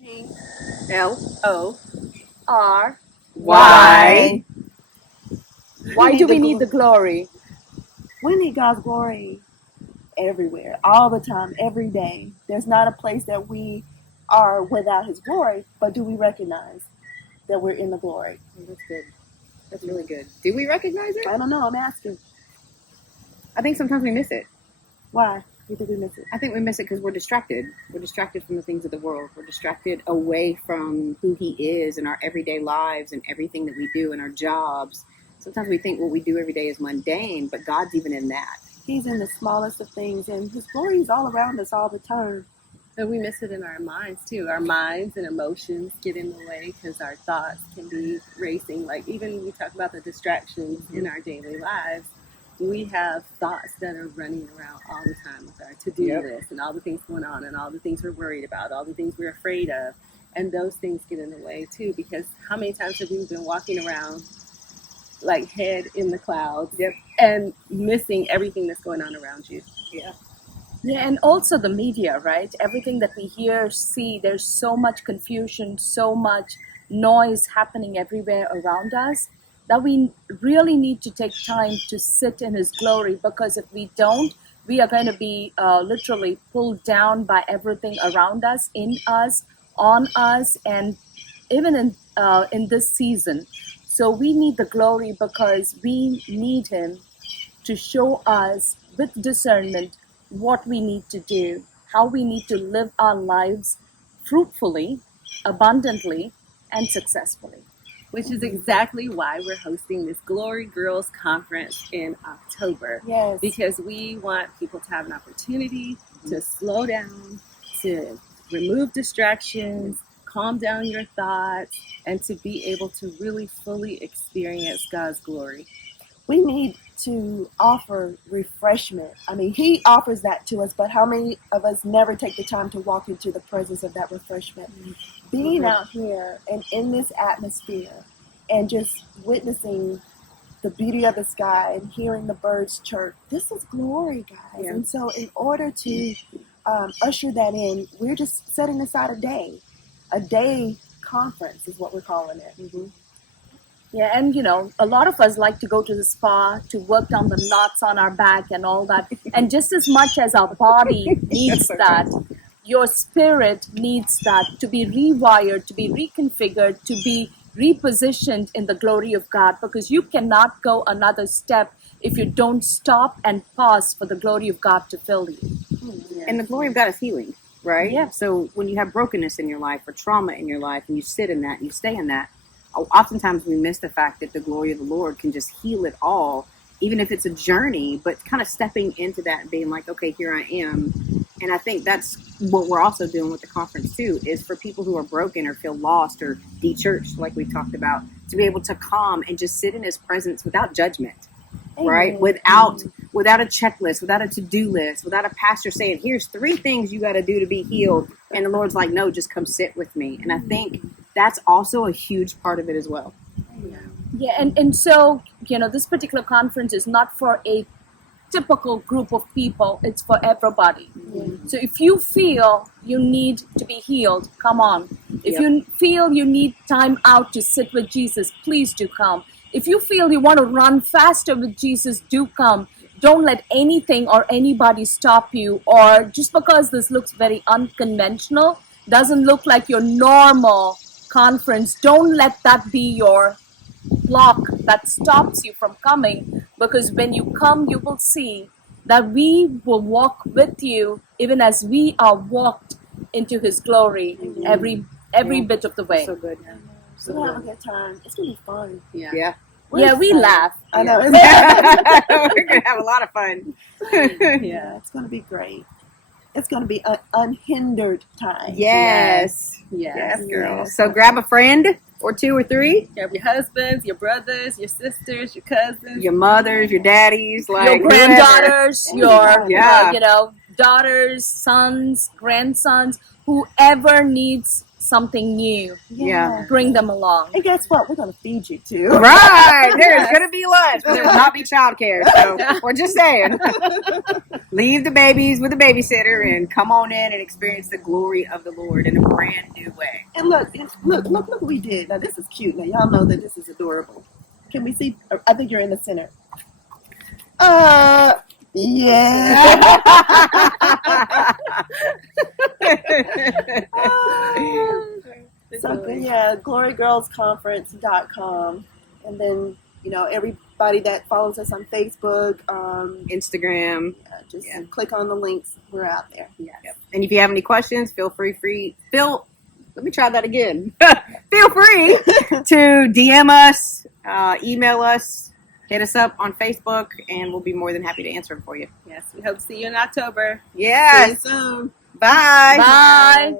Glor. Why? Why do we need the glory? We need God's glory everywhere, all the time, every day. There's not a place that we are without His glory, but do we recognize that we're in the glory? Oh, that's good. That's really good. Do we recognize it? I don't know. I'm asking. I think sometimes we miss it. Why? You think we miss it? I think we miss it because we're distracted. We're distracted from the things of the world. We're distracted away from who He is in our everyday lives and everything that we do in our jobs. Sometimes we think what we do every day is mundane, but God's even in that. He's in the smallest of things, and His glory is all around us all the time. And we miss it in our minds too. Our minds and emotions get in the way because our thoughts can be racing. Like even when we talk about the distractions in our daily lives, we have thoughts that are running around all the time with our to-do list and all the things going on and all the things we're worried about, all the things we're afraid of. And those things get in the way too, because how many times have we been walking around like head in the clouds and missing everything that's going on around you? Yeah, and also the media, right? Everything that we hear, see, there's so much confusion, so much noise happening everywhere around us that we really need to take time to sit in His glory, because if we don't, we are going to be literally pulled down by everything around us, in us, on us, and even in this season. So we need the glory because we need Him to show us with discernment what we need to do, how we need to live our lives fruitfully, abundantly, and successfully. Which is exactly why we're hosting this Glory Girls Conference in October. Yes. Because we want people to have an opportunity to slow down, to remove distractions, calm down your thoughts, and to be able to really fully experience God's glory. We need to offer refreshment. I mean, He offers that to us, but how many of us never take the time to walk into the presence of that refreshment? Being out here and in this atmosphere and just witnessing the beauty of the sky and hearing the birds chirp, this is glory, guys. And so in order to usher that in, we're just setting aside a day conference is what we're calling it. Yeah, and a lot of us like to go to the spa to work down the knots on our back and all that. And just as much as our body needs that, your spirit needs that to be rewired, to be reconfigured, to be repositioned in the glory of God, because you cannot go another step if you don't stop and pause for the glory of God to fill you. And the glory of God is healing, right? Yeah. So when you have brokenness in your life or trauma in your life and you sit in that and you stay in that, oftentimes we miss the fact that the glory of the Lord can just heal it all, even if it's a journey, but kind of stepping into that and being like, okay, here I am. And I think that's what we're also doing with the conference too, is for people who are broken or feel lost or de-churched, like we talked about, to be able to come and just sit in His presence without judgment, right? Without a checklist, without a to-do list, without a pastor saying, here's 3 things you got to do to be healed. And the Lord's like, no, just come sit with me. And I think that's also a huge part of it as well. Yeah, and so, this particular conference is not for a typical group of people, it's for everybody. So if you feel you need to be healed, come on. If you feel you need time out to sit with Jesus, please do come. If you feel you want to run faster with Jesus, do come. Don't let anything or anybody stop you, or just because this looks very unconventional, doesn't look like your normal conference, don't let that be your block that stops you from coming, because when you come, you will see that we will walk with you even as we are walked into His glory every bit of the way. So good. So we'll have a good time. It's going to be fun. Yeah. Yeah, we laugh. I know. We're going to have a lot of fun. Yeah, it's going to be great. It's going to be an unhindered time. Yes, girl. So grab a friend or 2 or 3. Grab your husbands, your brothers, your sisters, your cousins, Your mothers, your daddies, like your granddaughters, your daughters, sons, grandsons, whoever needs something new, Yeah. bring them along. And guess what? We're going to feed you too. Right. There's going to be lunch, but there will not be childcare. So we're just saying. Leave the babies with a babysitter and come on in and experience the glory of the Lord in a brand new way. And look what we did. Now this is cute. Now y'all know that this is adorable. Can we see? I think you're in the center. Yeah. So yeah, glorygirlsconference.com, and then everybody that follows us on Facebook, Instagram. just click on the links. We're out there. Yes. And if you have any questions, feel free. Let me try that again. Feel free to DM us, email us, hit us up on Facebook, and we'll be more than happy to answer them for you. Yes, we hope to see you in October. Yes. See you soon. Bye. Bye.